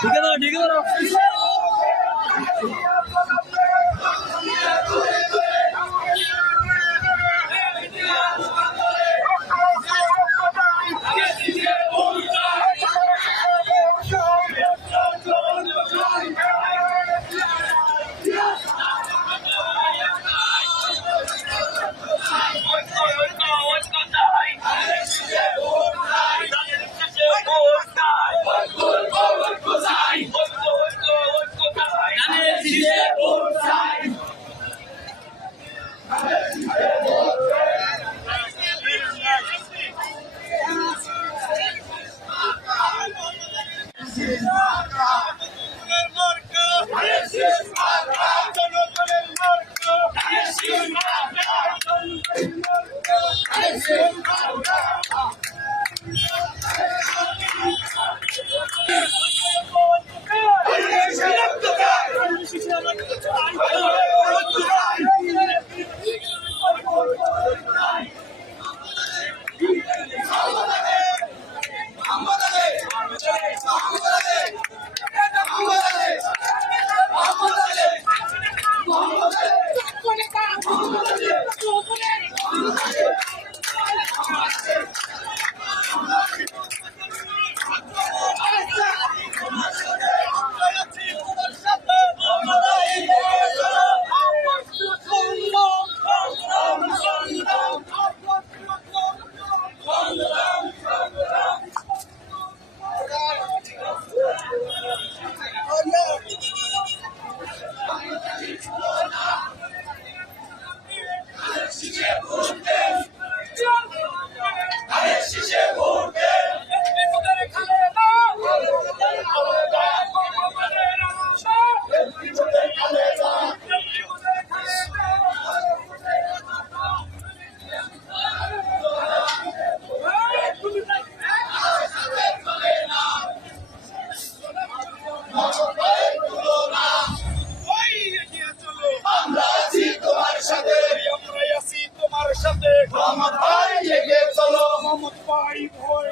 ঢুকে দাও ঢুকে দাও Vamos, pai, voy,